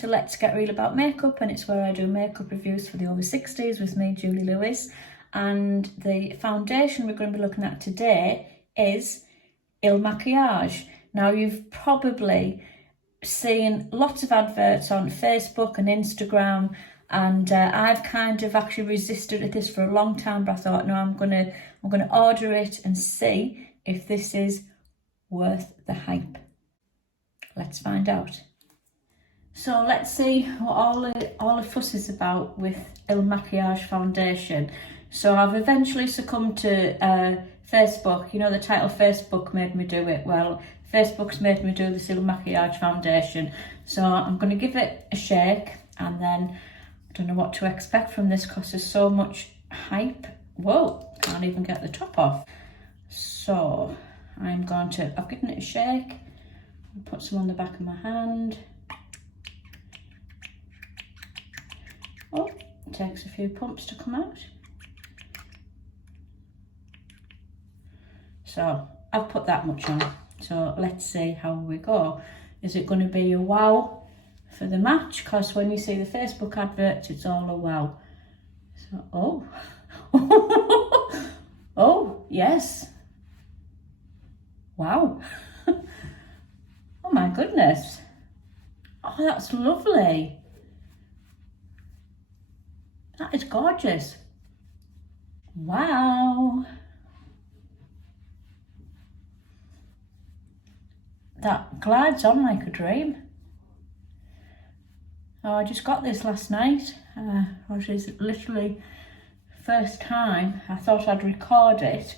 to Let's Get Real About Makeup, and it's where I do makeup reviews for the over 60s with me, Julie Lewis. And the foundation we're going to be looking at today is MAKIAGE. Now, you've probably seen lots of adverts on Facebook and Instagram, and I've kind of actually resisted this for a long time, but I thought, no, I'm gonna order it and see if this is worth the hype. Let's find out. So let's see what all the fuss is about with MAKIAGE foundation. So I've eventually succumbed to Facebook. You know, the title Facebook made me do it. Well, Facebook's made me do this MAKIAGE foundation. So I'm going to give it a shake, and then I don't know what to expect from this because there's so much hype. Whoa, can't even get the top off. So I've given it a shake. I'll put some on the back of my hand. Oh, it takes a few pumps to come out. So I've put that much on. So let's see how we go. Is it going to be a wow for the match? Because when you see the Facebook adverts, it's all a wow. So, oh. Oh, yes. Wow. Oh my goodness. Oh, that's lovely. That is gorgeous. Wow. That glides on like a dream. Oh, I just got this last night, which is literally first time. I thought I'd record it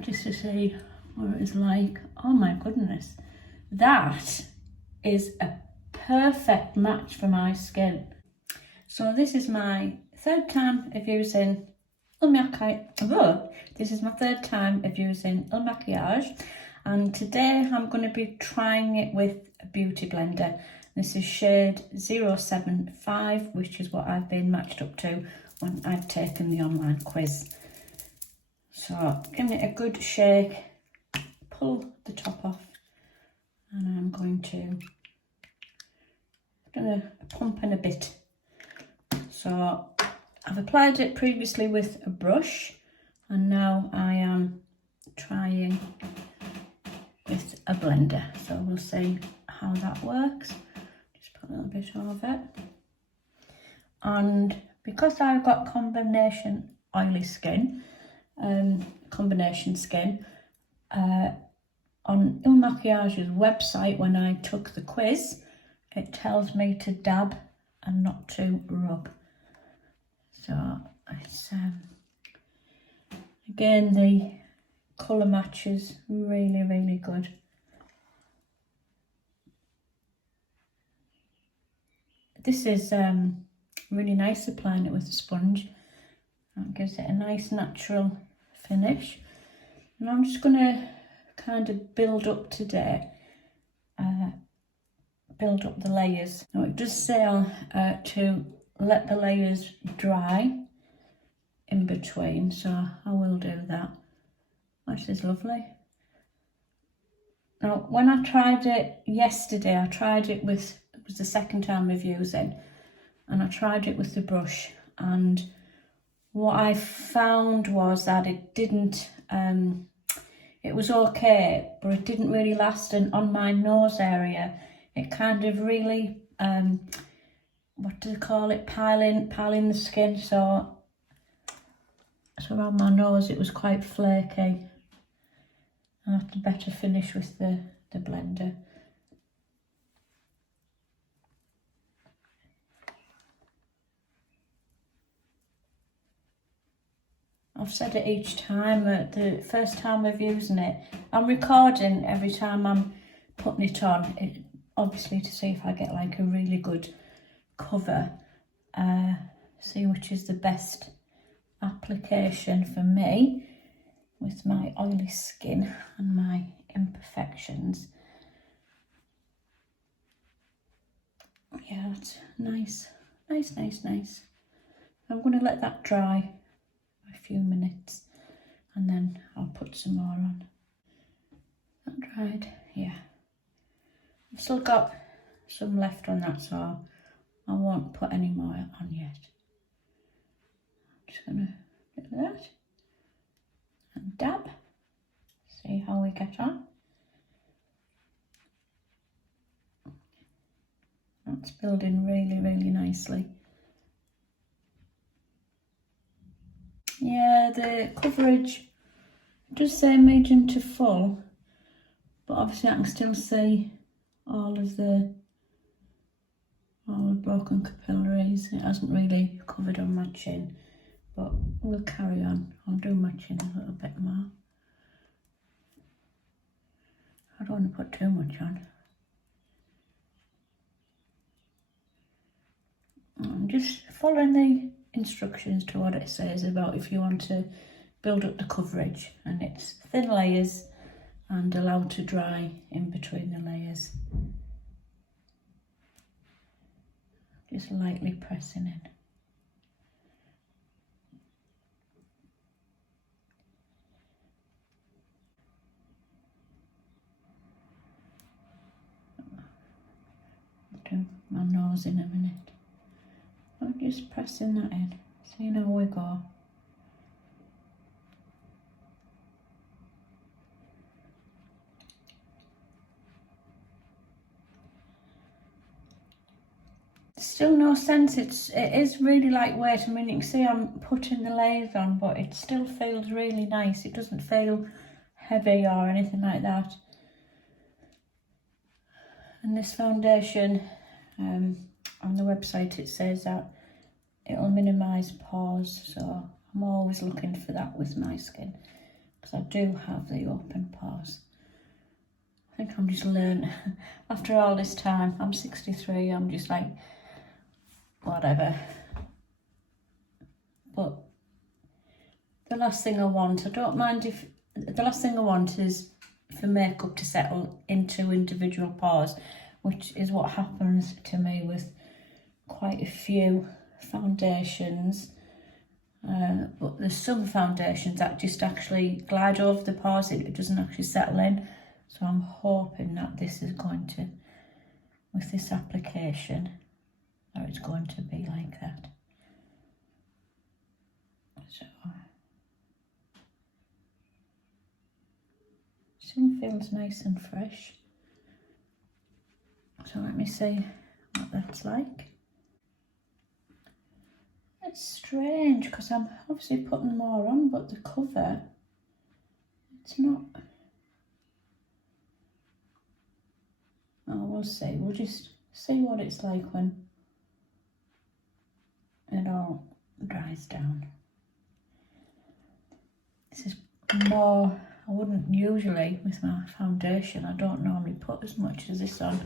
just to see what it was like. Oh my goodness. That is a perfect match for my skin. So this is my third time of using MAKIAGE, and today I'm going to be trying it with a beauty blender. This is shade 075, which is what I've been matched up to when I've taken the online quiz. So give it a good shake, pull the top off, and I'm going to pump in a bit. So I've applied it previously with a brush, and now I am trying with a blender. So we'll see how that works. Just put a little bit of it. And because I've got combination oily skin, on MAKIAGE's website, when I took the quiz, it tells me to dab and not to rub. So it's again, the colour match is really, really good. This is really nice applying it with a sponge. That gives it a nice natural finish. And I'm just going to kind of build up today, build up the layers. Now it does say to let the layers dry in between, so I will do that. Which is lovely. Now, when I tried it yesterday, it was the second time of using, and I tried it with the brush, and what I found was that it didn't, it was okay, but it didn't really last, and on my nose area, it kind of really, what do they call it, piling the skin, so around my nose it was quite flaky. I have to better finish with the blender. I've said it each time, the first time of using it, I'm recording every time I'm putting it on, obviously to see if I get like a really good cover, see which is the best application for me with my oily skin and my imperfections. Yeah, that's nice. I'm going to let that dry a few minutes, and then I'll put some more on. That dried, yeah. I've still got some left on that, so I won't put any more on yet. I'm just going to do that and dab, see how we get on. That's building really, really nicely. Yeah, the coverage does say medium to full, but obviously I can still see all the broken capillaries. It hasn't really covered on my chin, but we'll carry on. I'll do my chin a little bit more. I don't want to put too much on. I'm just following the instructions to what it says about if you want to build up the coverage, and it's thin layers and allowed to dry in between the layers. Just lightly pressing in. I'll do my nose in a minute. I'm just pressing that in, seeing how we go. Still no sense, it is really lightweight. I mean, you can see I'm putting the layers on, but it still feels really nice. It doesn't feel heavy or anything like that. And this foundation, on the website it says that it'll minimise pores, so I'm always looking for that with my skin, because I do have the open pores. I think I'm just learning, after all this time, I'm 63, I'm just like, whatever. But the last thing I want, I don't mind if, the last thing I want is for makeup to settle into individual pores, which is what happens to me with quite a few foundations. But there's some foundations that just actually glide over the pores, it doesn't actually settle in. So I'm hoping that this is going to, with this application, that it's going to be like that. So, still feels nice and fresh. So let me see what that's like. It's strange because I'm obviously putting more on, but the cover, it's not. Oh, we'll see. We'll just see what it's like when it all dries down. This is more, I wouldn't usually with my foundation, I don't normally put as much as this on.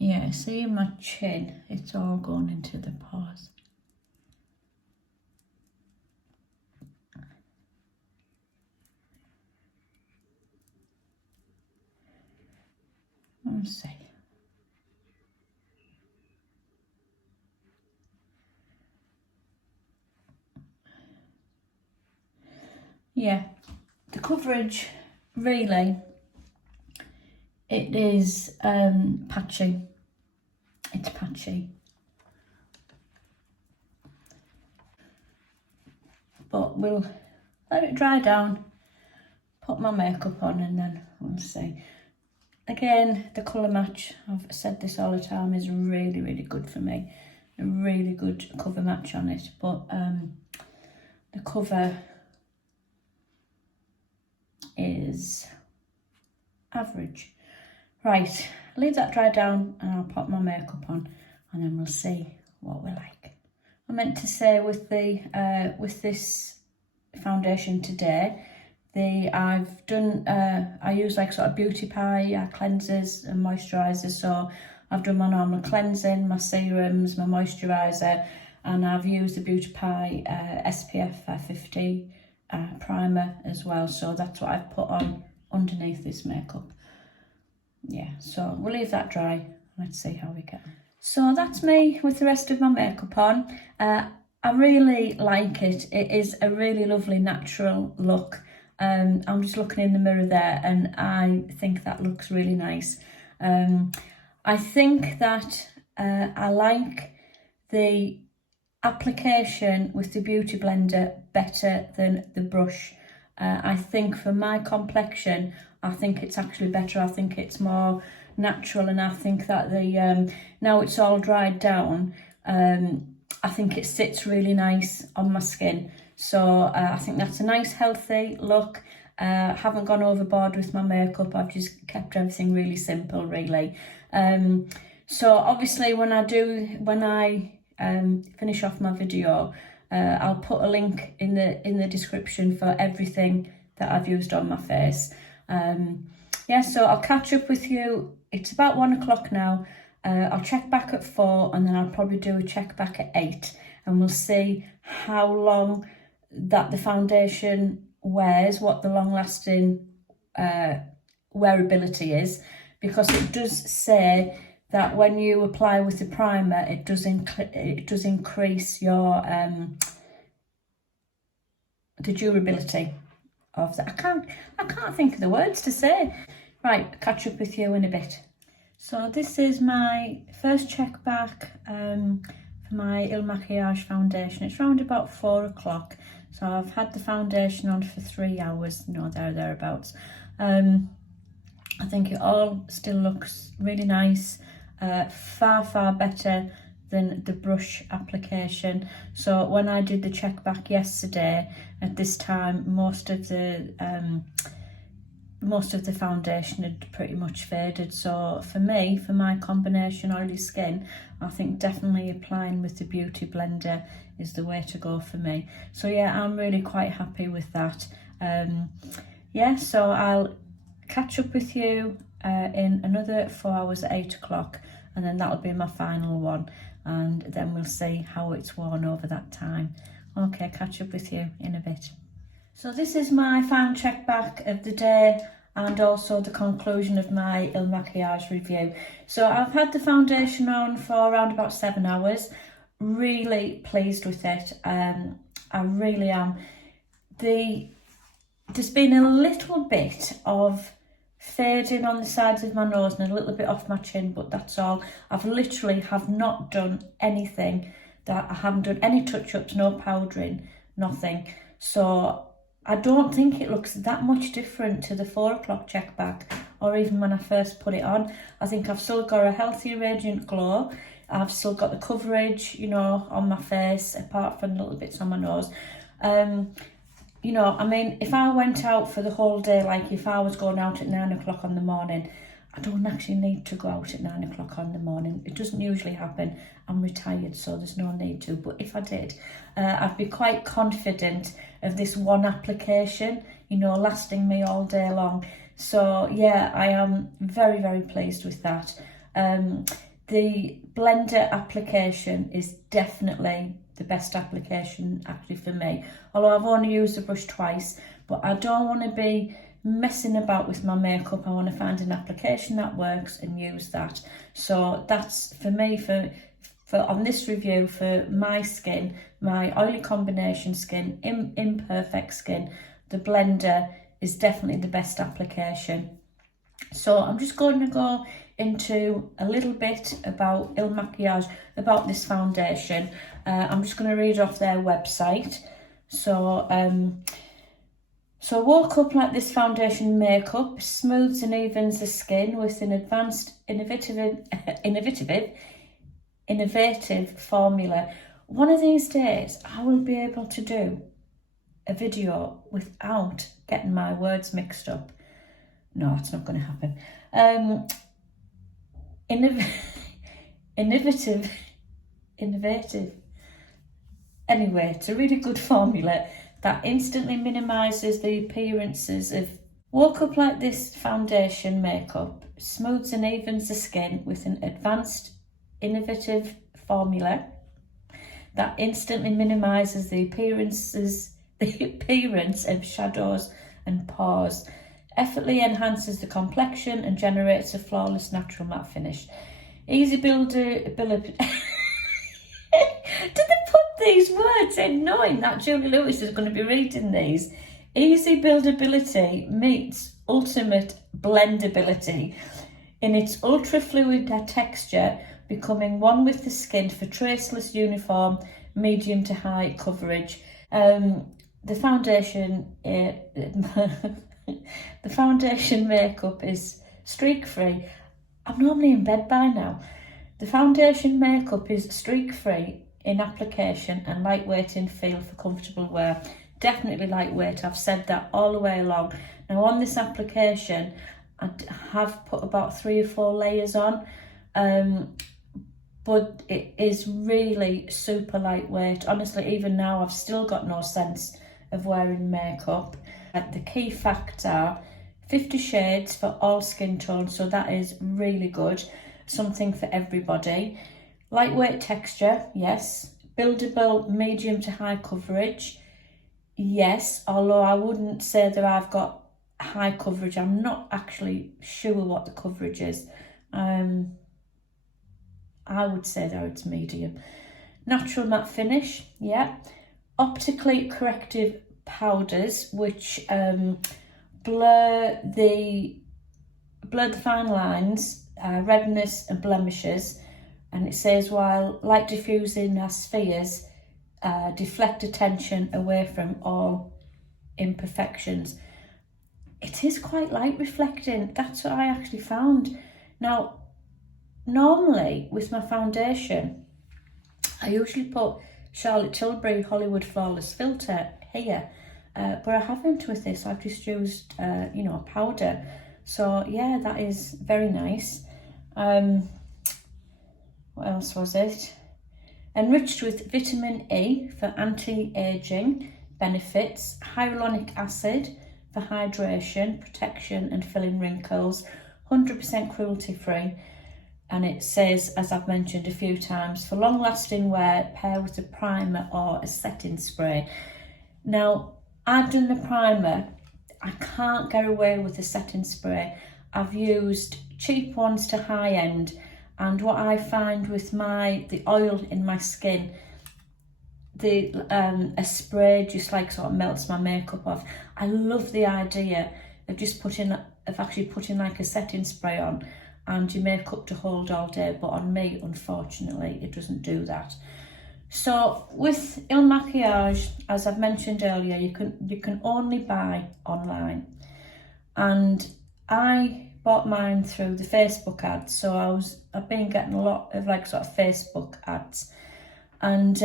Yeah, see my chin, it's all going into the pores. Let's see. Yeah, the coverage, really, it is patchy. It's patchy. But we'll let it dry down, put my makeup on, and then we'll see. Again, the colour match, I've said this all the time, is really, really good for me. A really good cover match on it. But the cover is average. Right, leave that dry down and I'll pop my makeup on and then we'll see what we're like. I meant to say with the with this foundation today, I've done I use like sort of beauty pie cleansers and moisturisers. So I've done my normal cleansing, my serums, my moisturiser, and I've used the beauty pie SPF 50 primer as well. So that's what I've put on underneath this makeup. Yeah, so we'll leave that dry. Let's see how we get on. So that's me with the rest of my makeup on. I really like it. It is a really lovely natural look. I'm just looking in the mirror there and I think that looks really nice. I think that I like the application with the Beauty Blender better than the brush. I think for my complexion, I think it's actually better. I think it's more natural, and I think that the now it's all dried down, I think it sits really nice on my skin. So I think that's a nice healthy look. Haven't gone overboard with my makeup. I've just kept everything really simple, really. So obviously when I finish off my video, I'll put a link in the description for everything that I've used on my face. Yeah, so I'll catch up with you. It's about 1 o'clock now. I'll check back at 4, and then I'll probably do a check back at 8, and we'll see how long that the foundation wears, what the long-lasting wearability is, because it does say that when you apply with the primer, it does increase your the durability of that. I can't think of the words to say. Right, catch up with you in a bit. So this is my first check back for my Il Makiage foundation. It's round about 4 o'clock. So I've had the foundation on for 3 hours, thereabouts. I think it all still looks really nice, far better than the brush application. So when I did the check back yesterday, at this time, most of the foundation had pretty much faded. So for me, for my combination oily skin, I think definitely applying with the Beauty Blender is the way to go for me. So yeah, I'm really quite happy with that. Yeah, so I'll catch up with you in another 4 hours at 8 o'clock, and then that'll be my final one, and then we'll see how it's worn over that time. Okay, catch up with you in a bit. So this is my final check back of the day, and also the conclusion of my Il Makiage review. So I've had the foundation on for around about 7 hours. Really pleased with it. I really am. There's been a little bit of fading on the sides of my nose and a little bit off my chin, but that's all. I've literally have not done anything. I haven't done any touch-ups, no powdering, nothing. So I don't think it looks that much different to the 4 o'clock check back, or even when I first put it on. I think I've still got a healthy, radiant glow. I've still got the coverage, on my face, apart from little bits on my nose. I mean, if I went out for the whole day, like if I was going out at 9 o'clock in the morning, I don't actually need to go out at 9 o'clock in the morning. It doesn't usually happen. I'm retired, so there's no need to. But if I did, I'd be quite confident of this one application, lasting me all day long. So yeah, I am very pleased with that. The blender application is definitely the best application actually for me. Although I've only used the brush twice, but I don't want to be messing about with my makeup. I want to find an application that works and use that. So that's for me, for on this review, for my skin, my oily combination skin, imperfect skin, the blender is definitely the best application. So I'm just going to go into a little bit about Il Makiage, about this foundation. I'm just going to read off their website. So I woke up like this foundation makeup smooths and evens the skin with an advanced innovative formula. One of these days I will be able to do a video without getting my words mixed up. No, it's not going to happen. Innovative. Anyway, it's a really good formula that instantly minimises the appearances of... Woke up like this foundation makeup smooths and evens the skin with an advanced innovative formula that instantly minimises the appearance of shadows and pores, effortlessly enhances the complexion and generates a flawless natural matte finish. Easy buildability. Did they put these words in knowing that Julie Lewis is going to be reading these? Easy buildability meets ultimate blendability. in its ultra fluid texture, becoming one with the skin for traceless, uniform, medium to high coverage. The foundation, the foundation makeup is streak-free. I'm normally in bed by now. The foundation makeup is streak-free in application and lightweight in feel for comfortable wear. Definitely lightweight, I've said that all the way along. Now on this application, I have put about 3 or 4 layers on, but it is really super lightweight. Honestly, even now I've still got no sense of wearing makeup. The key facts are 50 shades for all skin tones, so that is really good. Something for everybody. Lightweight texture, yes. Buildable, medium to high coverage, yes. Although I wouldn't say that I've got high coverage. I'm not actually sure what the coverage is. I would say that it's medium. Natural matte finish, yeah. Optically corrective powders, which blur the fine lines, redness and blemishes. And it says, while light diffusing as spheres, deflect attention away from all imperfections. It is quite light reflecting. That's what I actually found. Now, normally with my foundation, I usually put Charlotte Tilbury Hollywood Flawless Filter here, but I haven't with this. I've just used, you know, a powder. So yeah, that is very nice. What else was it? Enriched with vitamin E for anti-aging benefits, hyaluronic acid for hydration, protection and filling wrinkles, 100% cruelty free. And it says, as I've mentioned a few times, for long-lasting wear, pair with a primer or a setting spray. Now, I've done the primer. I can't get away with the setting spray. I've used cheap ones to high-end, and what I find with the oil in my skin, a spray just like sort of melts my makeup off. I love the idea of actually putting like a setting spray on and your makeup to hold all day, but on me, unfortunately, it doesn't do that. So with Il Makiage, as I've mentioned earlier, you can only buy online, and I bought mine through the Facebook ads. So I've been getting a lot of like sort of Facebook ads, and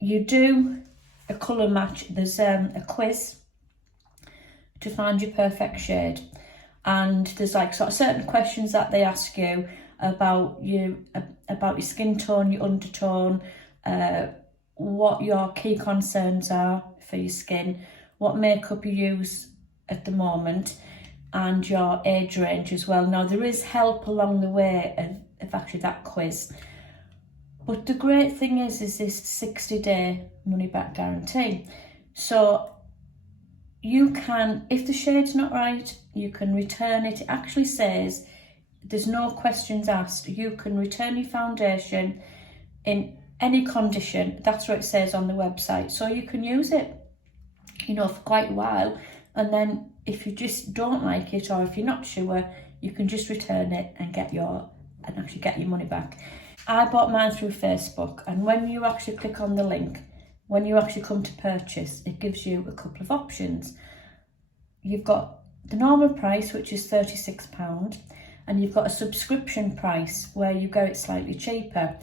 you do a colour match. There's a quiz to find your perfect shade, and there's like sort of certain questions that they ask you about your skin tone, your undertone, what your key concerns are for your skin, what makeup you use at the moment, and your age range as well. Now there is help along the way of actually that quiz, but the great thing is this 60-day money back guarantee. So you can, if the shade's not right, you can return it. It actually says there's no questions asked. You can return your foundation in any condition. That's what it says on the website. So you can use it, you know, for quite a while, and then if you just don't like it, or if you're not sure, you can just return it and actually get your money back. I bought mine through Facebook, and when you actually click on the link, when you actually come to purchase, it gives you a couple of options. You've got the normal price, which is £36, and you've got a subscription price where you get it slightly cheaper.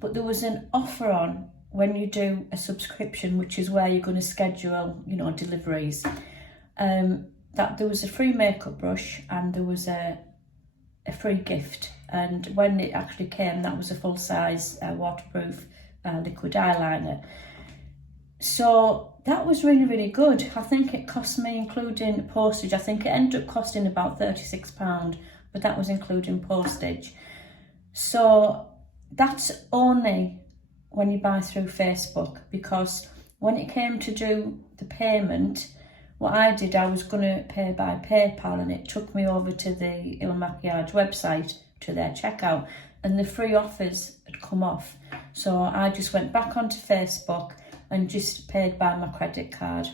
But there was an offer on when you do a subscription, which is where you're going to schedule, you know, deliveries. That there was a free makeup brush and there was a free gift, and when it actually came, that was a full-size waterproof liquid eyeliner. So that was really, really good. I think it cost me, including postage, I think it ended up costing about £36, but that was including postage. So that's only when you buy through Facebook, because when it came to do the payment, what I did, I was going to pay by PayPal, and it took me over to the Il Makiage website, to their checkout, and the free offers had come off. So I just went back onto Facebook and just paid by my credit card.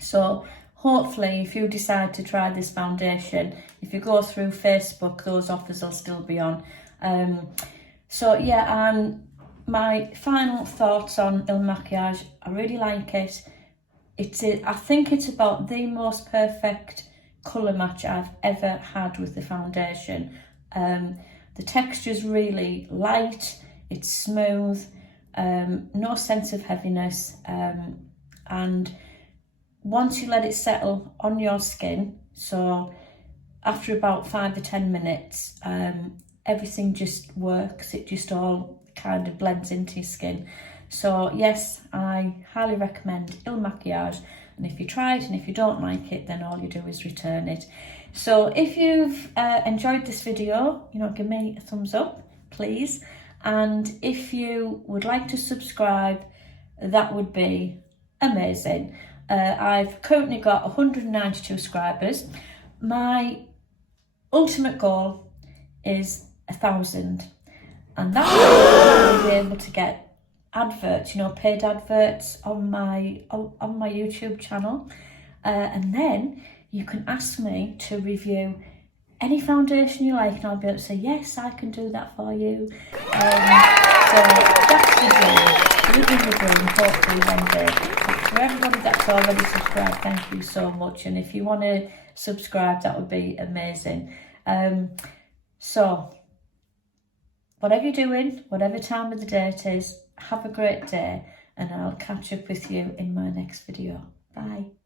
So hopefully if you decide to try this foundation, if you go through Facebook, those offers will still be on. So yeah, and my final thoughts on Il Makiage, I really like it. I think it's about the most perfect colour match I've ever had with the foundation. The texture's really light, it's smooth, no sense of heaviness, and once you let it settle on your skin, so after about 5 to 10 minutes, everything just works. It just all kind of blends into your skin. So yes, I highly recommend Il Makiage, and if you try it and if you don't like it, then all you do is return it. So if you've enjoyed this video, give me a thumbs up, please. And if you would like to subscribe, that would be amazing. I've currently got 192 subscribers. My ultimate goal is 1,000, and that's how I'll be able to get adverts, paid adverts on my YouTube channel, and then you can ask me to review any foundation you like, and I'll be able to say yes, I can do that for you. So that's the dream, living the dream, hopefully one day. For everybody that's already subscribed, thank you so much, and if you want to subscribe, that would be amazing. So whatever you're doing, whatever time of the day it is, have a great day, and I'll catch up with you in my next video. Bye.